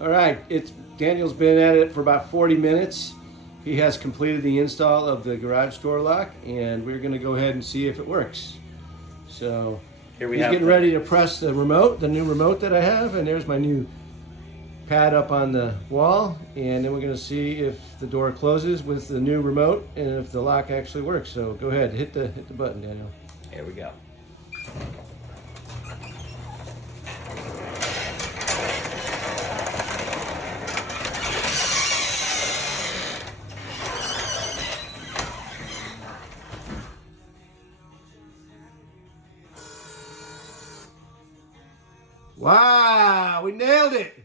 All right, Daniel's been at it for about 40 minutes. He has completed the install of the garage door lock, and we're going to go ahead and see if it works. So Here we he's have getting ready to press the remote, the new remote that I have, and there's my new pad up on the wall, and then we're going to see if the door closes with the new remote and if the lock actually works. So go ahead, hit the button, Daniel. Here we go. Wow, we nailed it.